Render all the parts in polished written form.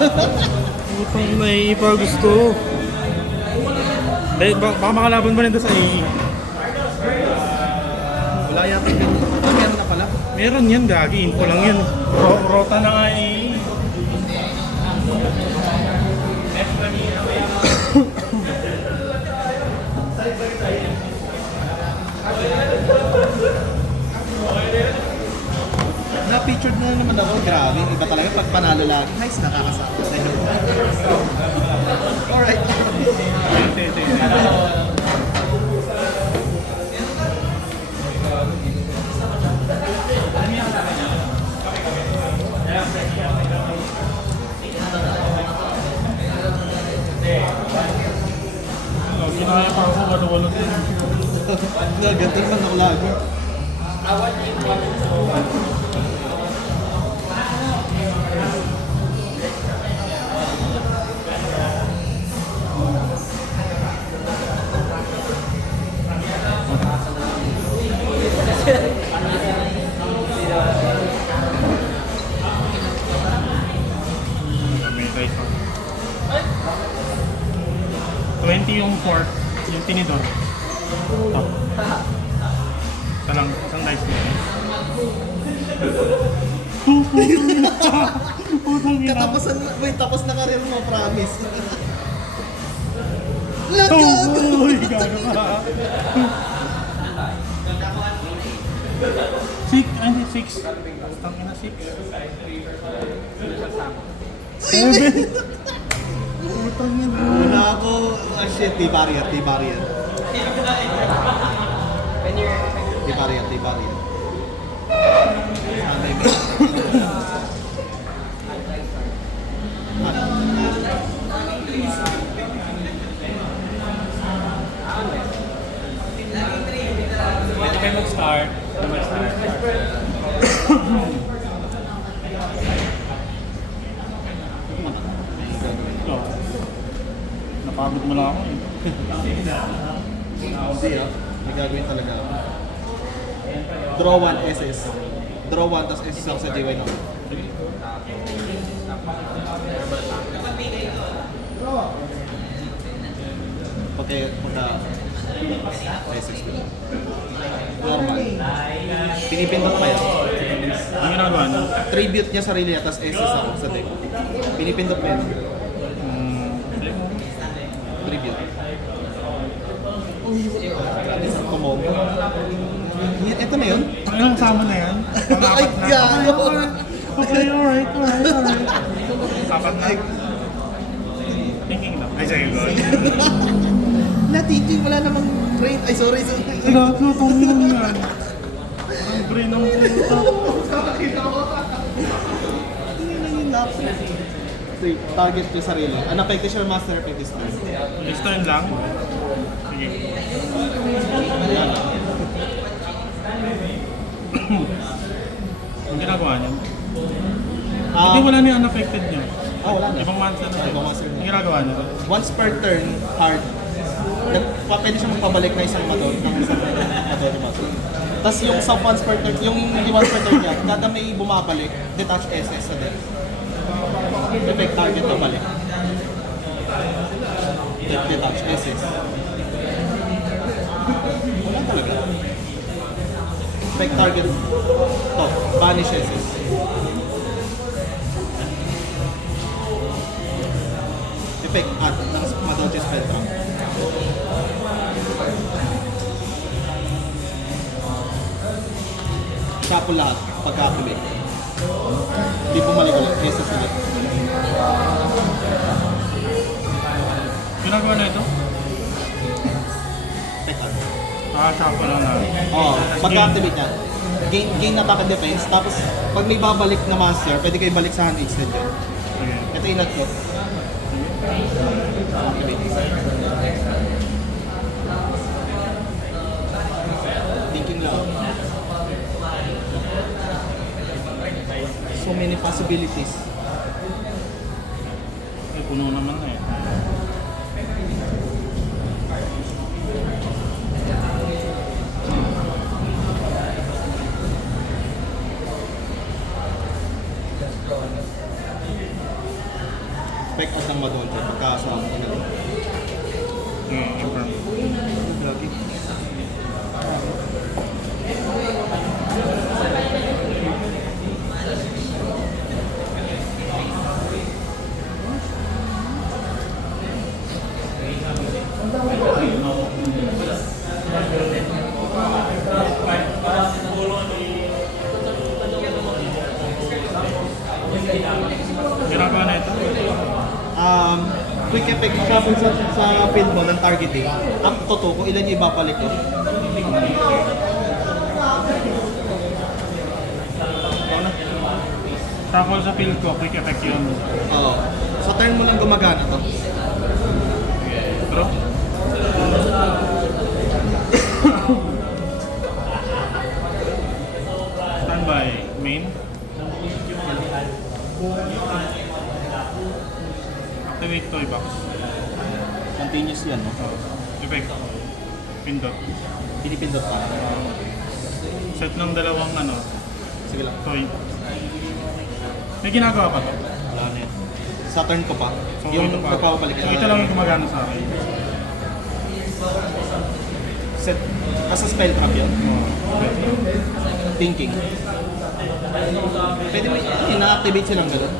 Putang ina, pa gusto. Baka makalaban ba nito sa AA? Wala yata yun. Meron na pala. Meron yan, gagi. Info lang yan. Rota na nga AA. Na-featured na naman ako. Grabe. Iba talaga pag panalo lagi. Nice, nakakasama. Alright. Ginaya pa ako, walo-walo din. Ganito naman ako lagi. May rice ako. 20 yung pork, yung tinidor. Ito. Isang rice nito. Putang ina. Katapusan, wait, tapos na karir mo, promise. Uy, gago ka. Six, hindi, six. Putang ina, six. Seven. Putang ina. Wala ako, shit, di barrier. Di barrier. Sana yung Pwede kayo mag-start. Ito. Napagod mo lang ako eh. Hindi may gagawin talaga ako. Draw 1 SS. Draw 1 tapos SS ako sa JY na. Pagka SS ko. Normal. Pinipindot pa yan. Ang ginagawa niyo? Tribute niya sarili niya tapos SS ako sa deck. Pinipindot pa yan. Tribute. Isang kumobo. Ito na yun? Ilang sama na yan? Ay, gago! Okay, alright. Apat na. Thinking lang. Ay, sige, go. Natiting, wala namang brain. Ay, sorry. Gago, tumingin yan. Ang brain ng puta. Target yung sarili. Unaffected siya master effect this time. This time lang. Sige. Ang ginagawa niyo? Hindi wala na yung unaffected niyo. Wala na. Ibang monster na. Ibang monster na. Ang ginagawa niyo? Once per turn, hard. Pwede siyang magpabalik na isang mato. Tapos yung sa once per turn, yung hindi once per turn niya, kada may bumabalik, detach SS sa deck. Effect target na balik. Detach SS. Wala talaga. Effect target to, banish SS. Effect add, tapos madodge spell trap. Shuffle lahat, pagka-activate. Hindi bumalik ulit, SS ulit. Ginagawa na ito? Effect add. Shuffle lang na. Pagka-activate niya. Gain attack and defense, tapos pag may babalik na master, pwede kayo balik sa hand instant yun. Sige. Ito yung nag-ko. Activate. Thinking lang. So many possibilities. Ay, puno naman na eh. effect of ng Madolche pagka sa Confirm. Ginagawa na ito. Quick effect shuffle sa field mo ng targeting. Up to 2 kung ilan yung ibabalik ko. Shuffle sa field ko, quick effect yun. Oo. Sa turn mo lang gumagana to. Bro? Standby. Main. Activate toy box. Continuous yan, no? Effect. Pindot. Pinipindot pa. Set ng dalawang Sige lang. toy. May ginagawa pa to. Wala na yan. Sa turn ko pa. So, Yung ito pa. nagpapabalik So, ito lang yung gumagana sa akin. Set. As a spell trap yun. Okay. Thinking. Pwede mo ina-activate silang gano'n.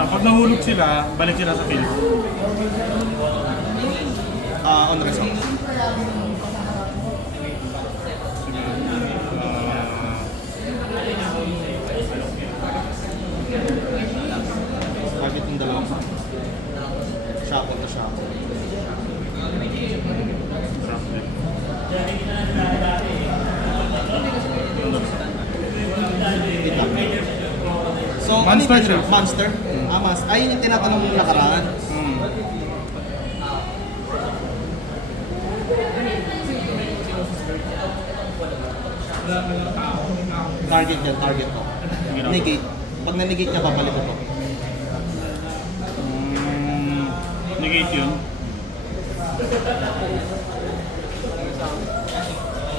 Pag nahulog sila, balik sila sa field. On result. Sige. Target yung dalawang sa shuffle to shuffle. Drop dead. Wait lang. So, Monster ano siya. yung monster? Ayun yung tinatanong mong nakaraan. Target yan, target to. Negate. Pag na-negate niya, babalik ko to. Negate yun.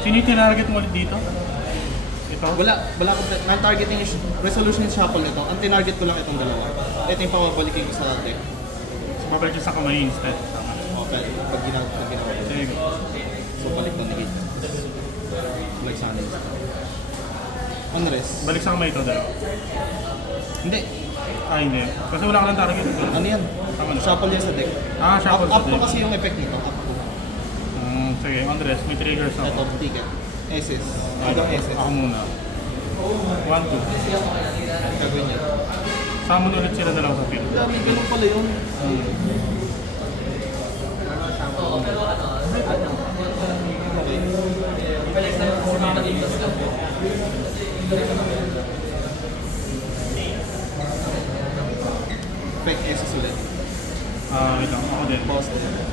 Sino yung tinarget mo ulit dito? Ito? Wala ko. Ang targeting is resolution is shuffle nito. Ang tinarget ko lang itong dalawa. Ito yung pababalikin ko sa deck. So, babalik siya sa kamay instead. Okay, pag ginawa ko. Sige. So, balik to negate. Like sana yun. Unrest. Balik sa kamay ito dalawa. Hindi. Hindi. Kasi wala ka ng target. Ano yan? Tama na. Shuffle yan sa deck. Shuffle Up sa to deck. kasi yung effect nito. Up to. Sige, Andres, may triggers ako. Ito, ticket. SS. Hanggang SS. Ako muna. 1, 2. Gagawin niya. Summon ulit sila dalawa sa field. Dami, ganun pala yun. Okay. Effect SS ulit. Wait lang, ako din. Boss.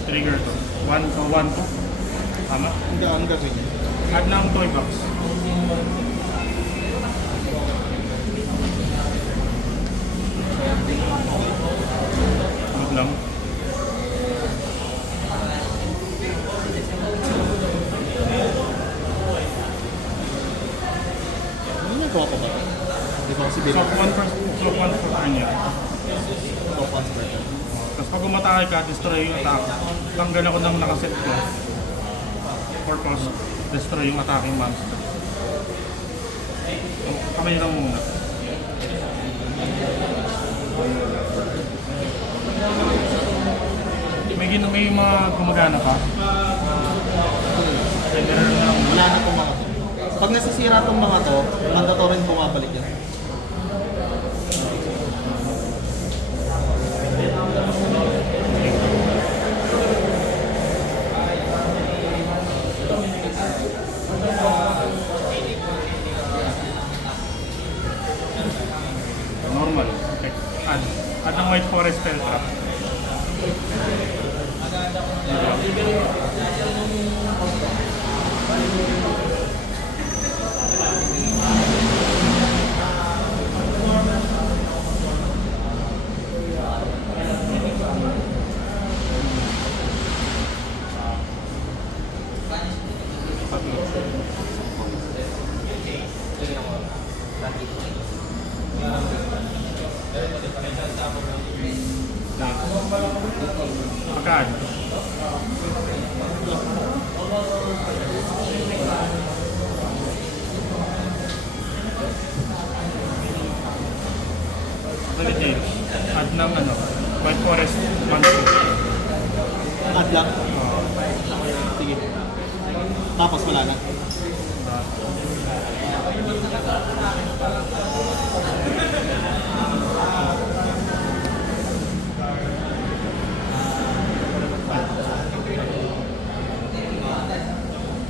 Trigger to. 1 to. Tama? Ang gagawin niya. Add ng toy box. Wait lang. Ano nagawa ko ba? Hindi ko kasi bilang. Soft 1 for turn niya. Soft ones per turn. Tapos pag umatake ka, destroy yung attack. Tanggal ako ng nakaset ko. Purpose, destroy yung attacking monster. So, kamay lang muna. May mga gumagana pa. General na lang. Wala na itong mga to. Pag nasisira itong mga to, mandatory rin bumabalik yan. Normal. Okay. Add ng White Forest spell trap. Pagkaan. Details. Add ng ano, White Forest Monster. Add lang. Sige. Tapos wala na.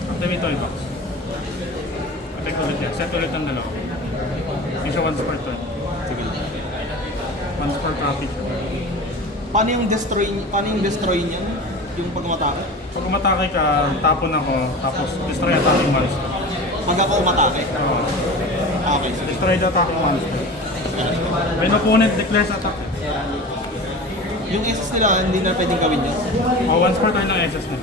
Activate toy box. Activate ulit yan. Set ulit ng dalawa. Hindi siya once per toy. Sige. Once per copy siya. Paano yung destroy niya? Yung pag umatake? Pag umatake ka, tapon ako, tapos destroy attacking monster. Pag ako umatake? Oo. Okay, sige. Destroy the attacking monster. When opponent declares attack. Yung SS nila, hindi na pwedeng gawin yun. O once per turn ng SS na.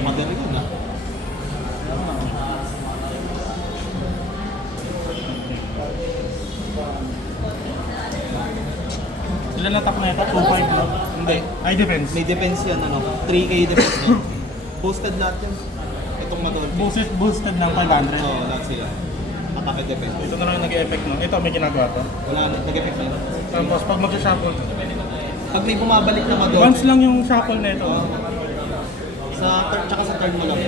Madali yun ah. Ilan na attack na ito? 2-5 no? Hindi. Ay, defense. May defense yan, ano? 3k defense yan. Boosted lahat yan. Itong madali. Boosted ng 500. Oo, lahat sila. Atake defense. Ito na lang nag-effect no? Ito may ginagawa to. Wala na, nag-effect na yun. Tapos pag mag-shuffle, Pag may bumabalik na madali. once lang yung shuffle na ito. Tsaka sa turn mo lang.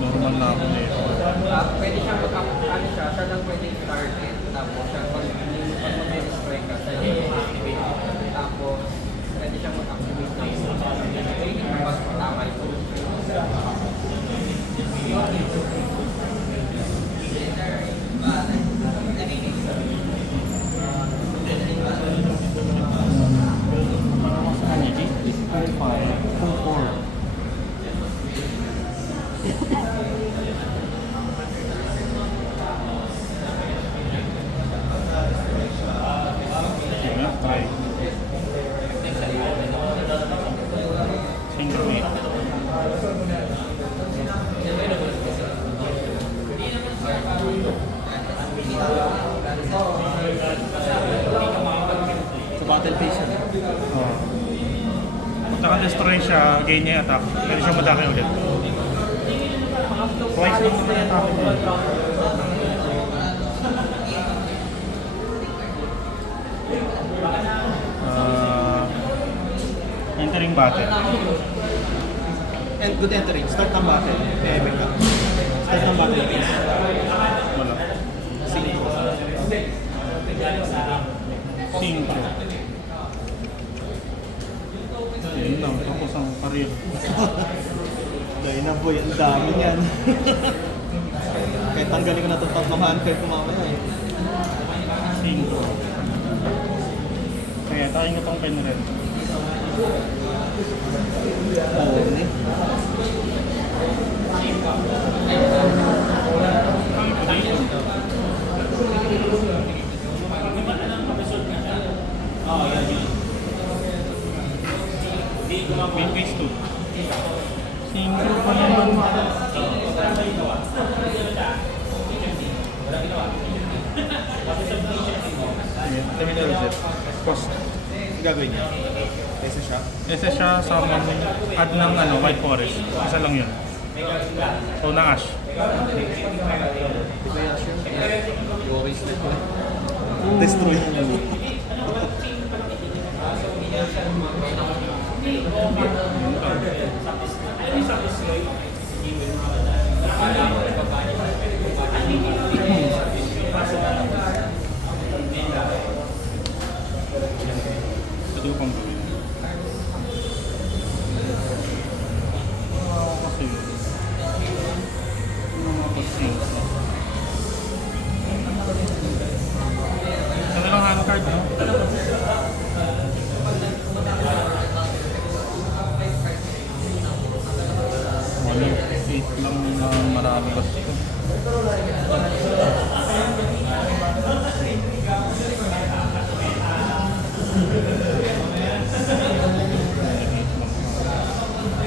Normal na ako na ito. Pwede siya mag-ano siya lang pwede target. Tapos siya, pag mag-destroy ka, siya yung mag-activate. Tapos, pwede siya mag-activate ng mas tama ito. Try. Synchromate. Sa battle phase yan. Oh. Pag naka-destroy siya, gain niya yung attack. Pwede siya madaki ulit. Twice lang naman yung attack niya. Entering battle. And good entering. Start ng battle. Epic ka. Start ng battle phase. Wala. Synchro. Synchro. Yun lang, tapos ang career. Dahil na boy, ang dami niyan. Kahit tanggalin ko na itong tatlong handcard kumamaya eh. Synchro. Kaya tayo nga itong pen red. Oo, ni. Main phase 2. Synchro pa naman. Terminal reset. Cost. Ang gagawin niya? Kesa siya? Kasi siya sa add ng ano, White Forest. Isa lang yun. So na Ash. Di ba yan siya? I-waste na ko. Destroy niya. Ito ko pang gawin. Kasi mga pag-sync. Ano lang hand card, no? Wala, 8 lang na marami kasi.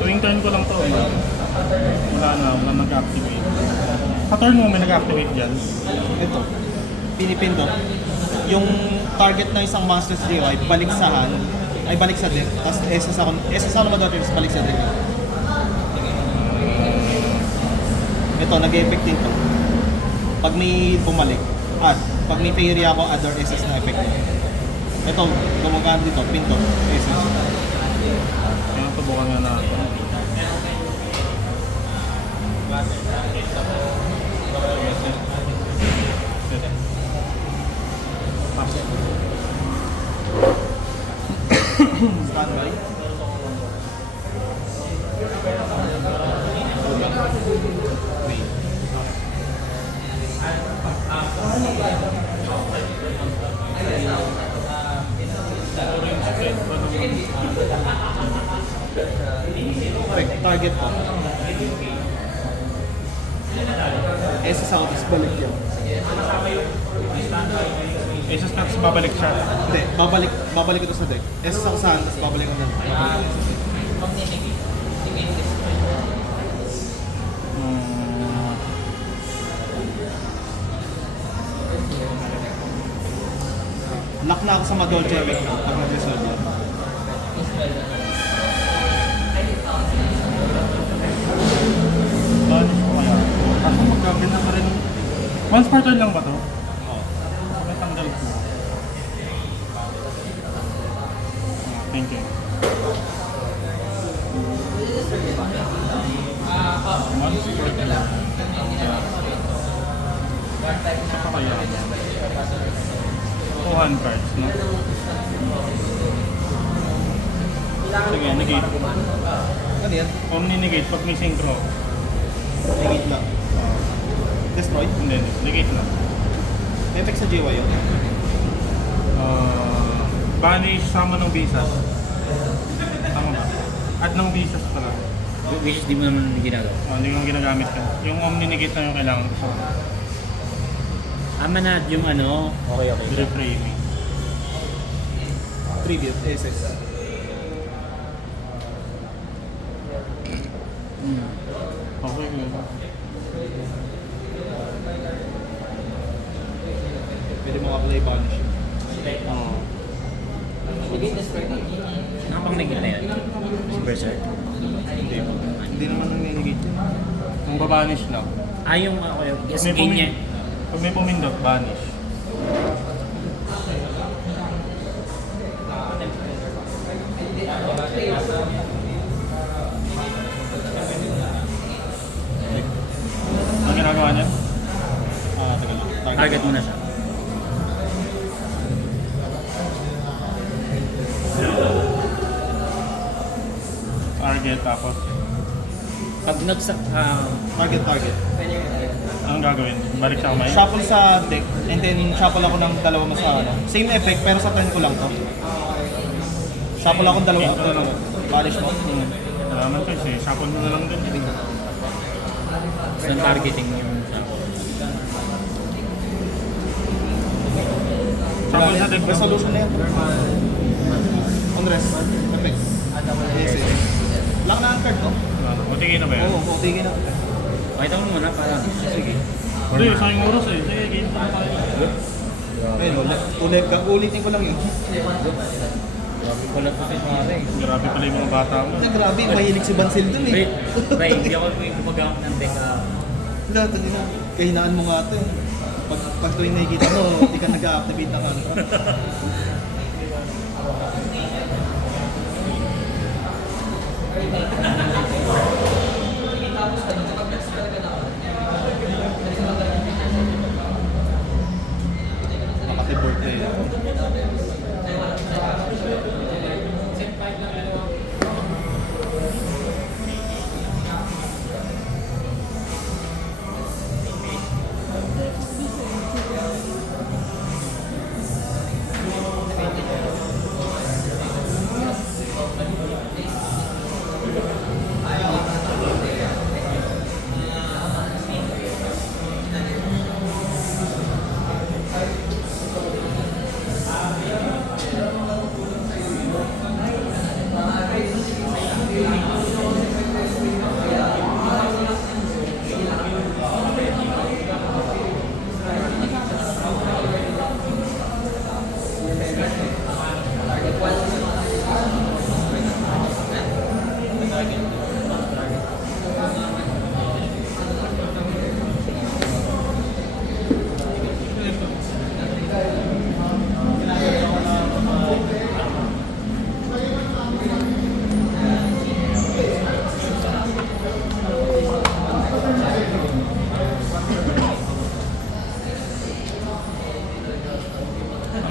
Tuwing turn ko lang to. wala nag-activate. Sa turn mo may nag-activate dyan. Ito, pinipindot. Yung target na isang Masters GUI, balik sa hand, ay balik sa deck, tapos SS ako naman dati, tapos balik sa deck. Ito, nag-effect din to. Pag may bumalik, add. Pag may fairy ako, add or SS na effect. Ito, gumagana dito, pindot, SS. Kaya tubukan nga natin. Standby. Wait. Perfect, target ko. SS ako, tapos balik yun. SS Cuts babalik siya. Hindi, babalik ko to sa deck. SS ako sa hand, tapos babalik ko na. Lock na ako sa Madolche effect pag nag-resolve yan. Banish ko kaya. Kaso magkabin na pa rin. Once per turn lang ba to? Oo. May tanggal ko. Thank you. Once per turn. Saka kaya. 200 cards, no? Sige, negate. Ano yan? Omni-negate pag may synchro. Negate lang. Destroy? Hindi, negate lang. Effect sa GY yun. Banish, sama ng visas. Tama ba? Add ng visas pala. Which di mo naman ginagawa. Hindi ko ginagamit ka. Yung omni-negate na yung kailangan ko sa Manad yung ano. Okay. reframing. Tribute, SS. Okay, good. Pwede mo apply banish. Oo. Ano pang naging na yan? Si Berserk. Hindi pa. Hindi naman nang-negate yun. Yung babanish lang. Yung okay. Yes, May game niya. Pag may pumindot, banish. Ang ginagawa niya? Tagal lang. Target mo na siya. Target, tapos Pag Target. anong gagawin? Balik siya kamay? Shuffle sa deck, and then shuffle ako ng dalawa mo sa ano. Same effect, pero sa turn ko lang to. Shuffle ako ng dalawa. Banish mo. Wala naman choice eh. Shuffle mo na lang din. So, targeting yung Shuffle sa deck. Resolution na yan. On rest. Perfect. Yes, yes. Lang na ang card to. Matigay na ba yan? Oo, tigil na. Pakita mo muna para. Sige. Hindi, isang oras eh. Sige, game pa tayo. Ayun, ulitin ko lang yun. Grabe pala po si Mare. Grabe pala yung mga bata mo. Grabe, mahilig si Bansil dun eh. Wait, hindi ako yung gumagamit ng deck. Lahat, kahinaan mo nga ito eh. Pag tuwing nakikita mo, hindi ka nag-a-activate ng ano. Nakatibort na yun.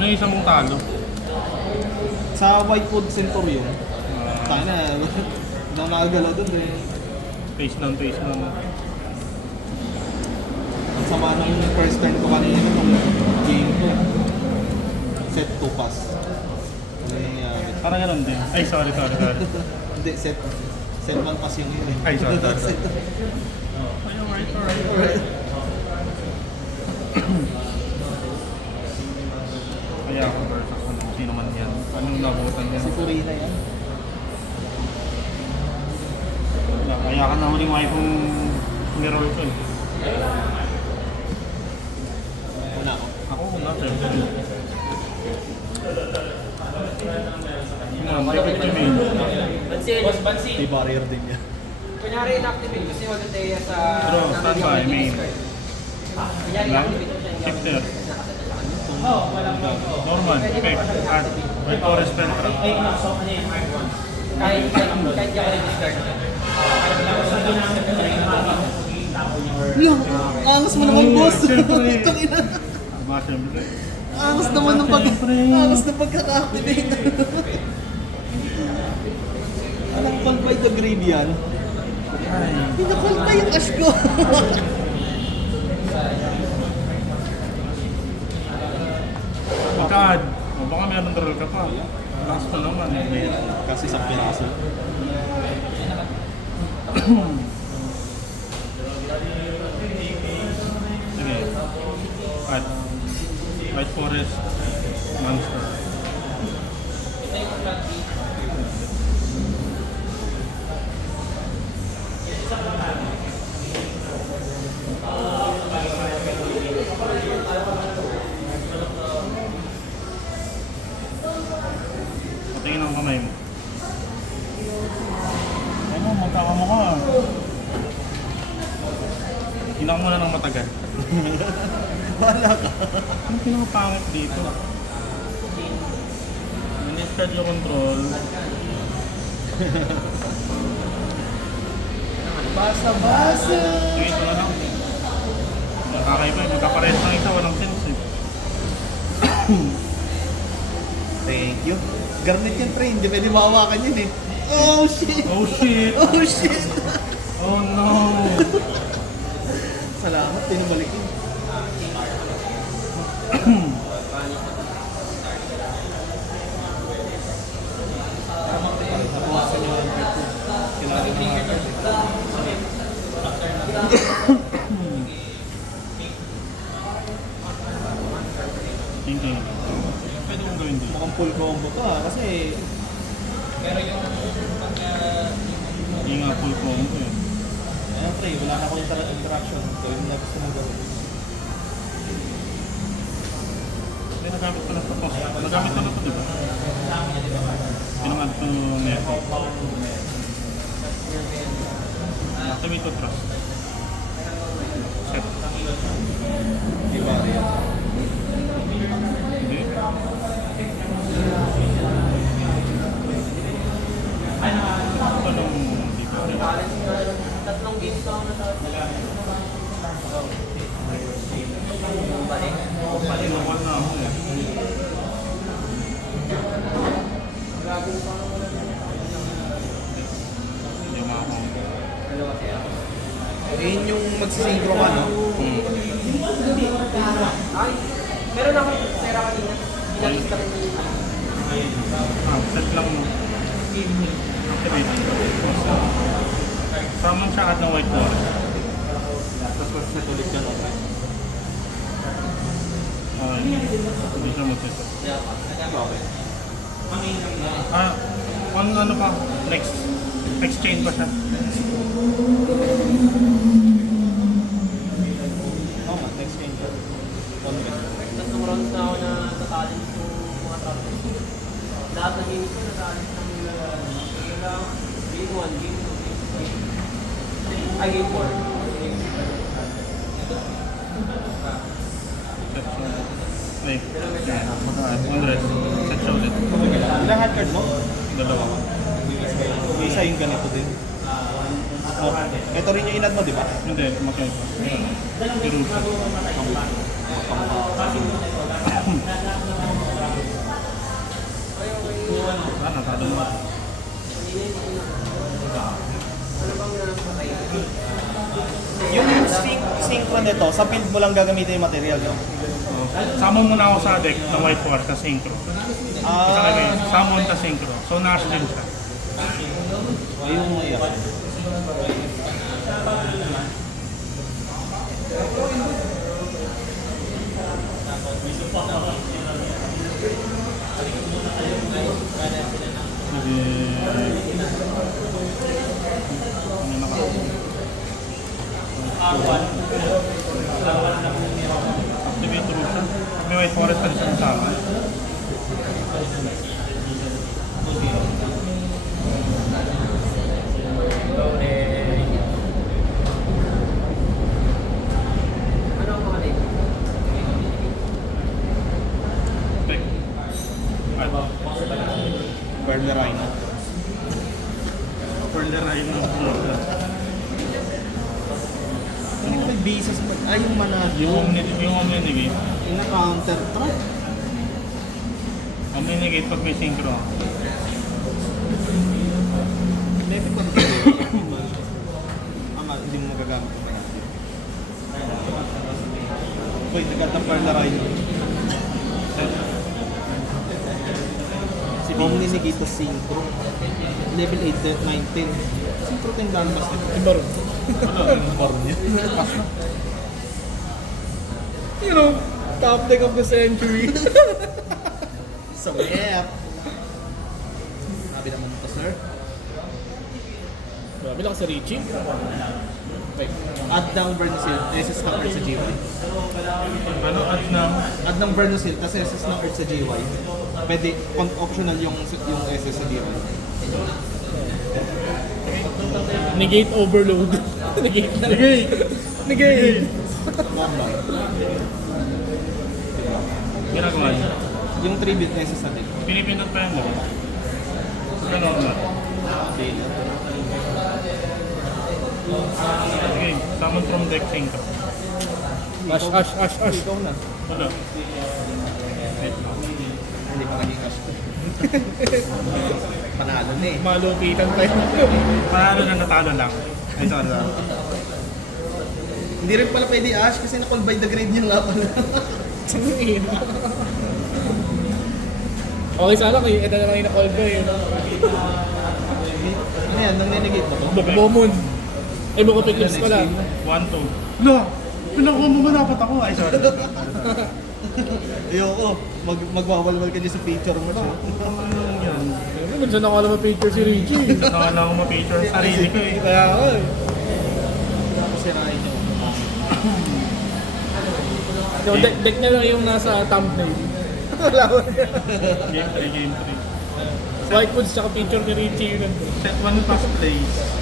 Ano yung isa mong talo? Sa Whitewood Centurion, Ah, tayo na, hindi ako nakagalaw dun eh. face down, face down. Ang sama ng first turn ko kanina nung game ko. Set 2 pass. Ano nangyari? Parang ganun din. Ay, sorry. Hindi, set 1 pass yung yun eh. Ay, sorry. Set Ay, alright. Kaya ako versus kung sino man yan. Anong nabutan yan? Si Corina yan. Kaya ka na huling wife kong mirror ko eh. Wala ako. Ako na, siyempre. Dapat kami. Bansin. May barrier din yan. Kunyari inactivate ko si Holiday sa... Bro, standby, main. Kunyari Lang? inactivate ko siya. Shifter. Normal, effect, add, by Torres Pentra. Kahit di ako registered. Yo, angas mo naman boss. Siyempre. Tangina. Aba, siyempre. Angas naman ng angas ng pagkaka-activate. Anong call by the grave yan? Pinakall pa yung ash ko. Pagka-add, o baka meron roll ka pa. Last mo naman. Kasi sa piraso. Sige. Add. White Forest, Monster. Patingin ang kamay mo. Ano, magkakamukha. Hinak mo na ng matagal. Wala ka. Ano pinakapangit dito? Mini-schedule control. Basa-basa. Sige, ito na lang. Nakakaiba, magkaparehas ng isa, walang sense eh. Thank you. Garnet yan, pre. Hindi pwede mahawakan yun eh. Oh, shit. Oh shit! Oh, shit. Oh no! Salamat, pinabalik yun. Hindi. Pwede mong gawin dito. Mukhang full combo to ha, kasi Hindi nga full combo eh. ayun pre, wala na akong interaction. Gawin mo na gusto mong gawin. Hindi, nagamit ko na ito. Nagamit ko na ito, di ba? Pinamad ko neto. Activate to trust. Set. Di ba yan? Hindi. Anong hindi ko rin? Tatlong games ako na sa... Balik. Palinukan na ako eh. Hindi ako makakount. Dalawa siya. Ayun yung magsisingro ka, no? Ay, meron akong pera kanina. Ginagis ka rin yung... Set lang mo. Activate. Summon siya at ng white wall. Tapos mag-set ulit ka, no? Hindi siya mag-set. Okay. On ano pa? Next. Exchange pa siya. Oo nga, next game ka. One minute. Tatlong rounds na ako na natalent yung mga trapez. Lahat ng games ko natalent ng game 1, game 2, game 3. Ay, game 4. Set siya. Ay. One rest. Set siya ulit. Ilang hard card mo? Dalawa. Isa yung ganito din. Oh, ito rin yung inad mo, di ba? Hindi. Makay pa. Pero siya. nito, sa field mo lang gagamitin yung material, no? Summon muna ako sa deck ng white forest na synchro. Isa kami, summon ta synchro. So nash din siya. Ayun mo yan. Activate root siya. Pag may white forest ka siya kasama. Ano ang mga name? Effect. Burn the Rhino. For the rhino. Hindi ko may basis mo. Ay, yung manado. Yung omni-negate. Ina-counter trap. Omni-negate pag may synchro. Maybe pag hindi mo magagamit yung manado. Uy, nagkatapar na Rhino. Si Omni Negito Synchro. Level 8, 19. Synchro 10 damage na. Iba rin. Ano? Yung bar niya. You know, top deck of the century. So, yeah. Sabi naman ito, sir. Grabe lang si Richie. Okay. Add ng Vernosil, SS ng Earth sa GY. Ano? At na? Add ng Vernosil, tapos SS ng Earth sa GY. Pwede, optional yung SS sa GY. Negate overload. Negate na. Negate. Bombay. Ginagawa niya. Yung 3-bit SS sa deck. Pinipindot pa yan, diba? Ano na? Okay, summon from deck synchro. Ash. Ikaw na. Wala. Hindi pa naging cash. Panalo na eh. Malupitan tayo. Paano na natalo lang? Ito na. Hindi rin pala pwede Ash kasi na-call by the grade niya nga pala. Sangin. Okay sana kayo, ito na lang yung na-call ko yun. Ano yan, nang nenegate mo to? Bomon. Ay, mga pictures pala. 1-2. No! Pinakuha mo ba dapat ako? Ay, sorry. Ayoko, magwawalwal ka niya sa picture mo siya. Yan. Minsan ako alam ang picture si Richie. Nakala ko ma-picture sa sarili ko eh. Kaya ako eh. Sirain niyo. Yung deck niya lang yung nasa thumbnail. Wala ko. Game 3, game 3. Whitewoods tsaka picture ni Richie yun. Set 1 pass plays.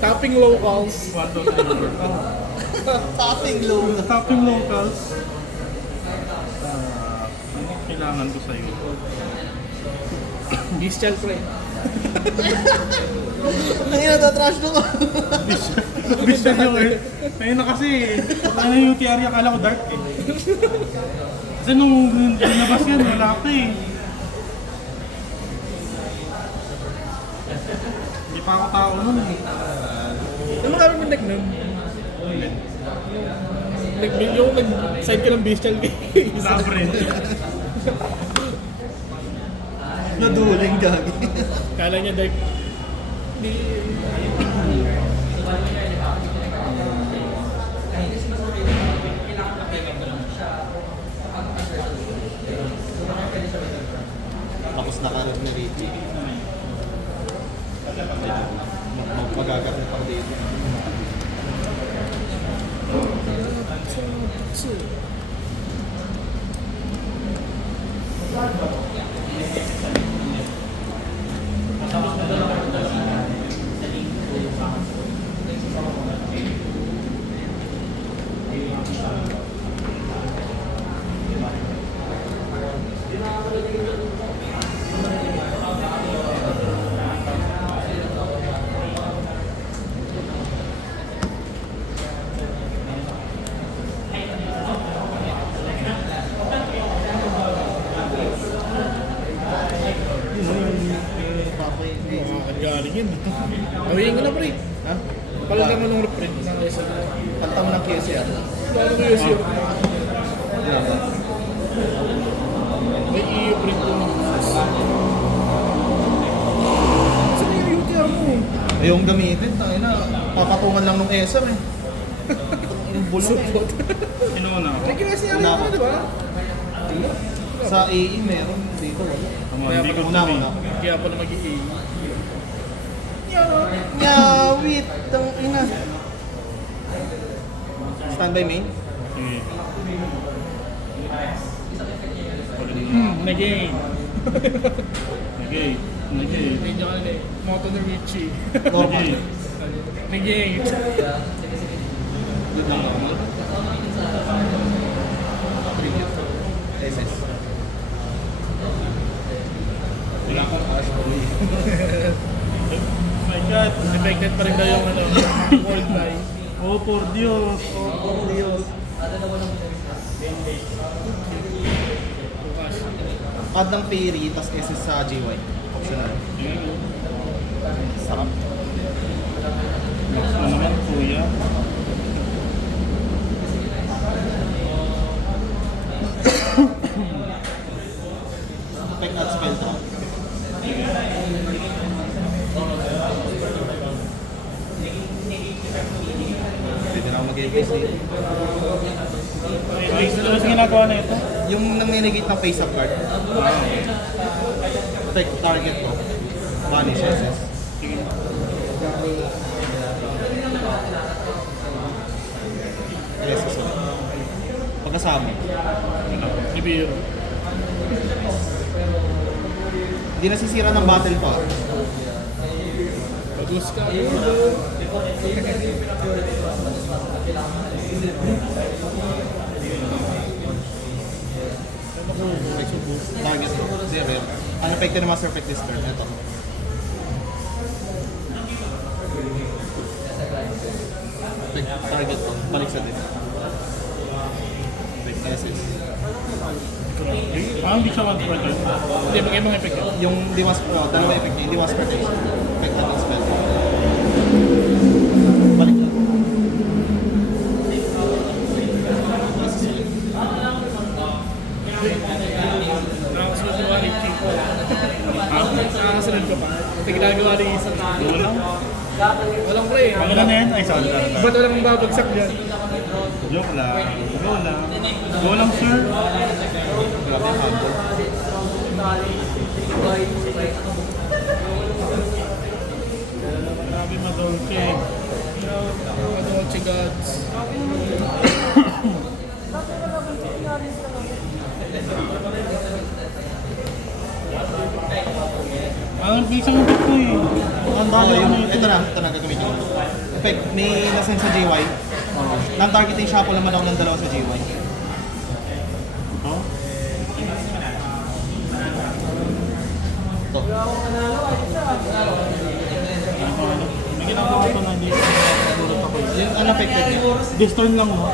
Tapping locals. 1-2 number. Tapping low. Tapping locals. Ano kailangan ko sa'yo? Bestial pre. Nangina, tatrash na ko. Bisa nyo eh. Ngayon na kasi, ano yung TR akala ko dark eh. Kasi nung nilabas yan, wala ka eh. Hindi pa ako tao nun eh. Ano kami mo deck nun? Yung nag-side ka ng bestial case. Labyrinth. Naduling gagi. Kala niya deck. Di... Tapos nakaroon na Richie. Magagalit pa dito. Galing yun. Gawin ko na pre. Ha? Palitan mo nung reprint ng QS na. Kanta mo ng QS yan. Lalo QS yun. Wala ba? May EU print ko. Saan yung UTR mo? Ayong gamitin, tayo na. Papatungan lang ng ESR eh. Yung bulong eh. Sino na? May QS niya rin Una ako, ako. di ba? Sa AE meron, dito wala. Tama, hindi ko Una, tuloy. una. Kaya pala mag-i-A. Nyawit, tang ina. Standby main? Sige. Nag-A. Okay. Okay. Medyo ano eh. Moto ni Richie. Normal. Nag-A. Good lang normal. SS. Wala ko. Oh my God. Affected pa rin daw yung ano, world fly. Oh, por Dios. Oh, Dios. Bukas. Add ng Fairy, tas SS sa GY. Optional. Sarap. Mas mo naman, kuya. Effect at spell to. Pwede na ako mag-FS dito. Ano sa ginagawa na ito? Yung nanginigate ng face-up card. Effect target ko. Vanish SS. Sige. SS ulit. Pagkasama. Ibiro. Hindi nasisira ng battle pa. Pag-us ka. Target ko. Zero. Unaffected na Master Effect this turn. Ito. Effect target ko. Balik sa din. Effect SS. Hindi siya one per turn. Hindi, mag-ibang effect yun. Yung Dimas Pro, dalawa effect niya. Dimas Protection. Effect natin spell. Balik lang. SS ulit. Nakakasunod yung one Richie. Nakakasunod ko pa. Ito ginagawa ni Isa. Walang. Walang play. Wala na yan? Ay, sorry. Ba't walang babagsak dyan? Joke lang. Go lang. Go lang, sir. Grabe handle. Grabe madolce. Adolce Gods. Ang bisang utot ko eh. Ang dali ko na ito. Ito na gagamitin ko. Effect, may nasin sa GY. Non-targeting shuffle naman ako ng dalawa sa GY. Ito? Ito. May ginagawa ko na hindi. Nagulot ako eh. Yung unaffected niya. This turn lang mo.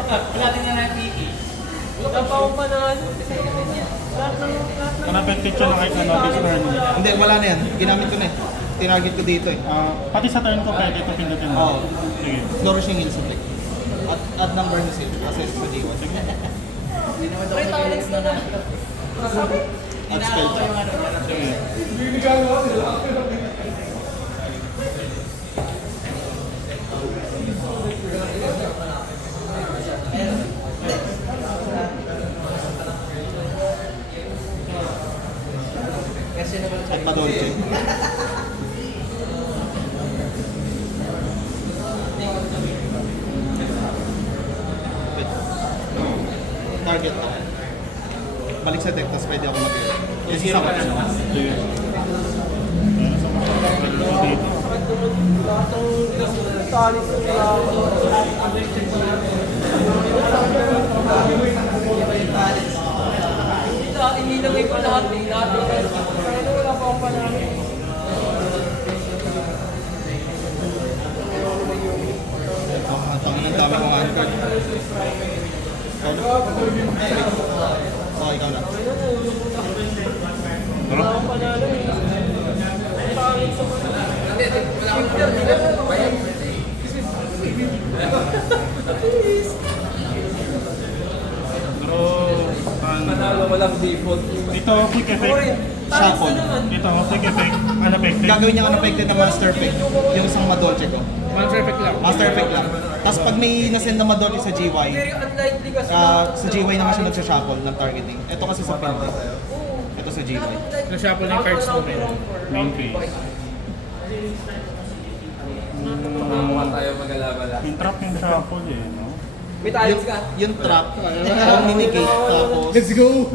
Unaffected siya na kahit ano, this turn. Hindi, wala na yan. Ginamit ko na eh. Tinarget ko dito eh. Pati sa turn ko pwede ito pindutin mo. Oo. Sige. Flourishing Hills effect. At number ni Sil. Kasi sa G1. At spell to. Sige. At padolce. Target to. Balik sa deck, tapos pwede ako mag-get. Yes, isa ko. Sige. Ayan, sa mga dito. Inilagay ko lahat eh. Pero wala pa pa namin. Ang tangan ng dami mong handcard. Ikaw na. Ikaw na. Pero, Manalo mo lang default. ito, quick effect. Shuffle. Ito, quick effect. Unaffected. Gagawin niya unaffected na master effect. Yung isang Madolche ko. Master effect lang. Master effect lang. Tapos pag may nasend na Madolche sa GY, Very unlikely kasi sa GY naman siya nagsashuffle ng targeting. Ito kasi sa pin. Ito sa GY. Na-shuffle na yung cards mo, men. Main phase. mukha tayo mag-alabala. Yung trap yung shuffle eh, no? May tiles ka. Yung trap, omni-negate, tapos Let's go!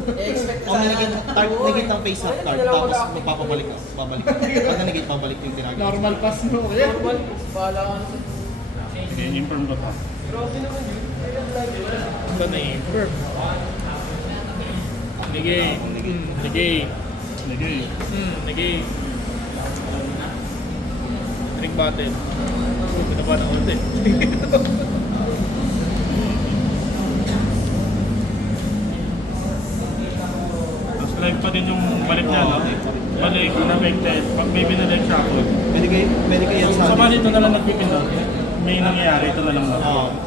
omni-negate, negate ang face up card, tapos magpapabalik ka, babalik ka. Pag na-negate, babalik yung tinagay. Normal pass mo. Kaya, Bahala ka na. Sige, inform ko pa. Grabe naman yun. ba na yung perp? Negate. Negate. Sige. Negate. Ring battle. Pinaba ng konti. Tapos live pa din yung balik niya, no? Balik, unaffected. Pag may binalik shuffle. Pwede kayo yan Sa sa bali, ito na lang nagpipindot. May nangyayari, ito na lang.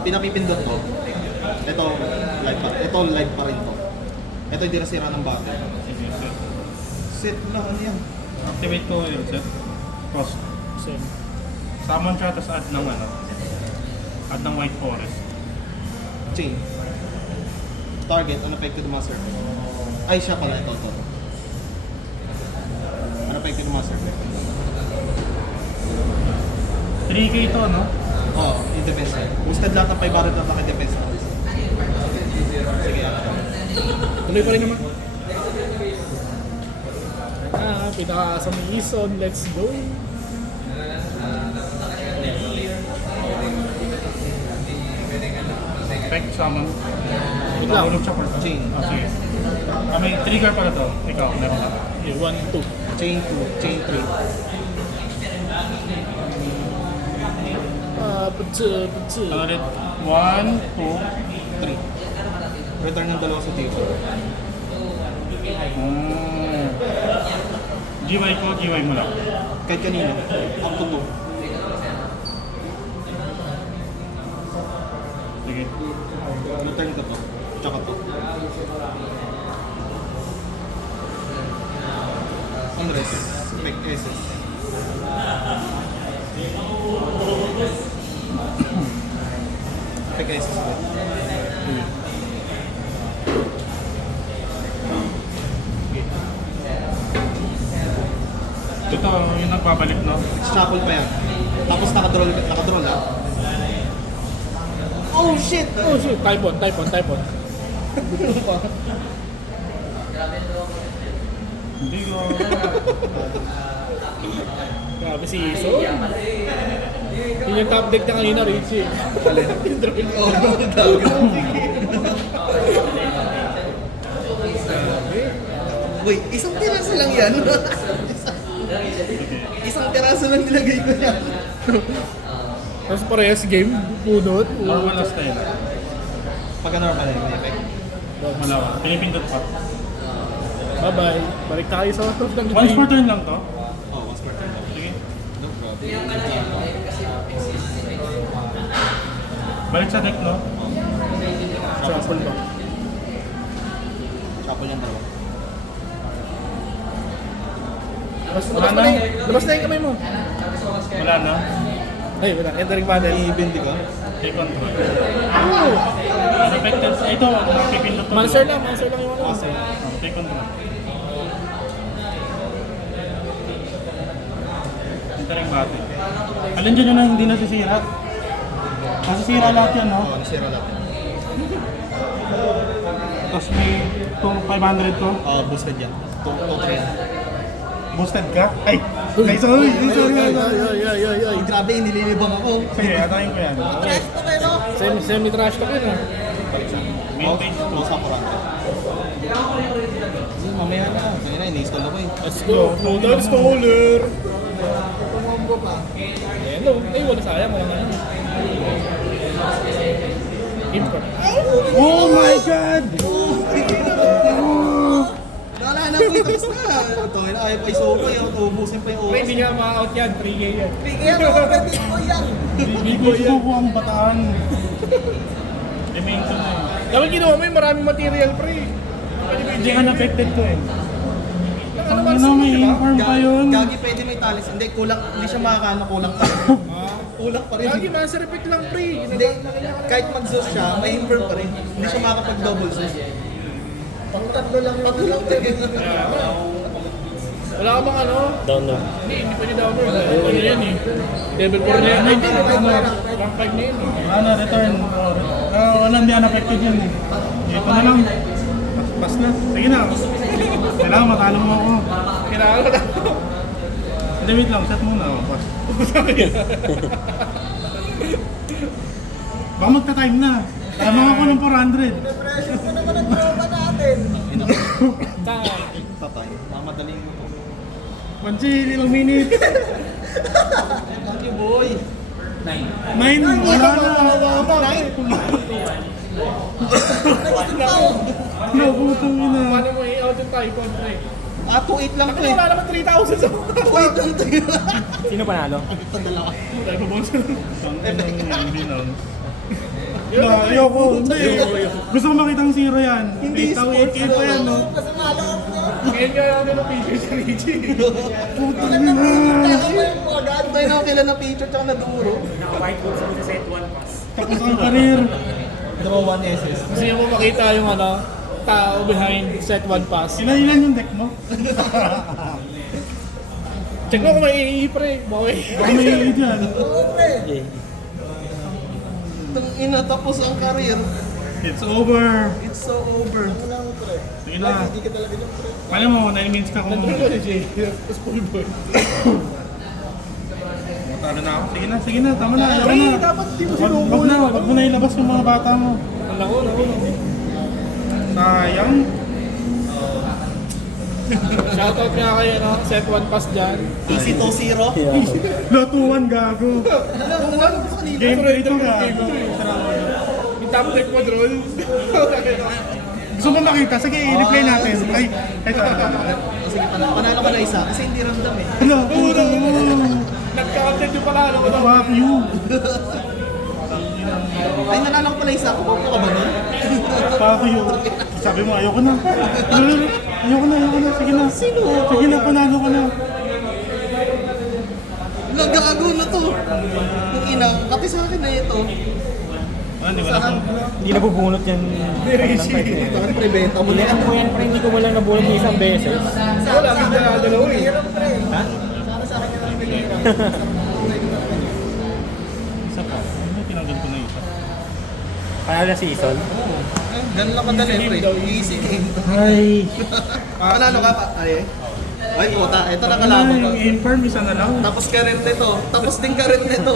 pinapipindot ko. Ito live pa rin to. Ito hindi nasira ng battle. Sige, set. Set lang, ano yan? Activate ko yun, set. Cost. Same. Summon siya, tapos add ng ano. Add ng white forest. Chain. Target, unaffected master. Ay, siya pala, ito. Unaffected master. 3k ito, no? Yung defense niya. Boosted lahat ng 500 na attack and defense. Sige, Tuloy pa rin naman. Pinaka-asam ni Ison. Let's go. Effect summon. Wait lang. Nahulog siya for Chain. Sige. May trigger pala to. Ikaw, meron ka. Okay, 1, 2. Chain 2, chain 3. Putsu. Ano ulit? 1, 2, 3. Return ng dalawa sa table. GY ko, GY mo lang. Kahit kanino, up to 2. Sige. Return ko to. Tsaka to. Unrest. Spec SS. Spec SS ko. Ito, yung nagbabalik, no? Shuffle pa yan. Tapos nakadraw lang. Oh shit! Oh shit. Type on. Hindi ko. Grabe si Ison. Yun yung top deck na kanina, Richie. Yung drawing ko. Wait, isang piraso lang yan. Isang piraso lang nilagay ko yan. Tapos parehas game, punot. Normal na style. Pagka normal yung effect. Malawa. Pinipindot pa. Bye-bye. Balik tayo sa top ng Once per turn lang to. Once per turn. Sige. No problem. Balik sa deck, no? Shuffle ba? Shuffle yung dalawa. Labas na yung kamay mo. Wala na. Ay, wala. Entering panel. I-bendi ka? Take control. Oh! Unaffected. Ito, pipindot to. Monster lang yung ano. Awesome. Take control. Entering battle. Alin dyan yun na hindi nasisira? Nasisira lahat yan, no? Oo, nasira lang. Tapos may 500 to. Boosted yan. 2-3. Boosted ka? Ay! Ay, sorry! Ay, grabe, nililibang ako. Sige, atayin ko yan. Semi-trash talk yun ah. Main page to. Mouse up run. Mamaya na. Kaya na, ini-install ako eh. Let's go. Total Stoller. Ayan no. Ay, wala sayang. Wala na. Import. Oh my God! Naalala ko tapos na. Ito, ayaw pa isuko yun. Ubusin pa yung Pre, oras. hindi niya ma-out yan. 3K yan. Kaya overtake mo yan. Hindi ko suko ang bataan. Remain ko na eh. Dapat ginawa mo yung maraming material, pre. Hindi ka na-affected ko eh. Ano Ang ina, may inform pa yun. Gagi pwede may talis. Hindi, kulang. Hindi siya makakano, kulang pa. Kulang pa rin. Lagi, master effect lang, pre. Hindi, kahit mag-sus siya, may invert pa rin. Hindi siya makakapag-double sus. Tatlo lang Wala ka bang ano? Down na. Hindi pwede download. Ano yan eh. Level 4 na yan. Ay, hindi. Rank 5 na yun eh. Ano, return. Wala, hindi unaffected yun eh. Ito na lang. Pas na. Sige na. Kailangan matalo mo ako. Kailangan ko na. Hindi, wait lang. Set muna ako. Pas. Baka magta-time na. Tama ako ng 400. Pressure mo naman ang tropa natin. Saan? Patay. Mamadaling mo to. Pansi, ilang minute. Thank you, boy. 9. Wala na. Naputang ina. Paano mo i-out yung typhoon, pre? 2-8 lang to Kasi eh. wala naman 3,000 sa mga. 2-8 lang to eh. Sino panalo? Ito dalawa. Wala pa bonus. Hindi na. No, ayoko. Hindi. Gusto ko makita ang zero yan. Hindi Ikaw, sports, 8 pa yan, no? Kasi malakap niya. Ngayon kaya ako ng picture sa Richie. Putang Alam na ina. pinita mo yung agad. Tayo na kailan na picture tsaka naduro. Naka-white box mo sa set 1 pass. Tapos ang career. Draw 1 SS. Gusto niyo mo makita yung ano, tao behind set 1 pass. Ilan yung deck mo? Check mo kung may EE, pre. Bawi. Baka may iid yan. Oo, pre. Itong ina tapos ang career. It's over. It's so over. Wala mo, pre. Sige na. Hindi ka talaga yung pre. Paano mo, 9 minutes ka kung Nandun ko ni Jay. Tapos full boy. matalo na ako. Sige na, tama na. Ayaw Pre, na. dapat di mo Wag sinuko. wag mo na ilabas yung mga bata mo. Naku. Sayang. Shoutout nga kayo, no? Set 1 pass dyan. Easy 2-0. Lotuan gago. Game 3 ito gago. Yung top deck mo, Droll. Gusto mo makita? Sige, i-replay natin. Ay, ito. Sige, panalo ka na isa. Kasi hindi ramdam eh. Ano, putang mo. Nagka-content yung pala, ano ko daw. Fuck you. Ay, nanalo ko pala isa. Kumain ka ba nun? Fuck you. Sabi mo, ayoko na. Ayoko na. Sige na. Sige na, panalo ka na. Nagago na to. Yung ina, kape sa akin na ito. Ano, wala ko. Hindi nabubunot yan. Bakit prebenta mo na yan? Ako yan, pre, hindi ko walang nabunot ng isang beses. Wala, kami na dalawa eh. Hirap, pre. Sana sa akin yung pinira. Isa pa. Ano, tinanggal ko na isa. Panalo na season. Ganun lang kadali, pre. Easy game. Ay. Panalo ka pa? Ay, puta. Ito Ano, nakalaban ko. yung inform, isa na lang. Tapos ka rin nito. Tapos din ka rin nito.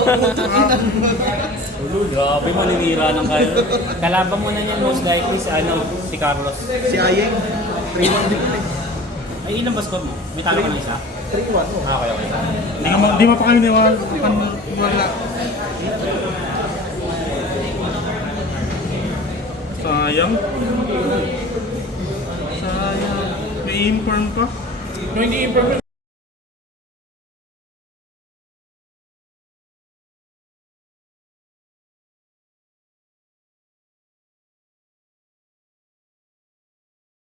Grabe, maninira ng kayo. Kalaban mo na niyan most likely si, si Carlos. Si Ayeng. 3-1 din ulit. Ay, ilang ba score mo? May talo ka na isa? 3-1. Okay. Di mo pa kami niwala. Wala. Sayang. Sayang. May inform pa. No, hindi improve.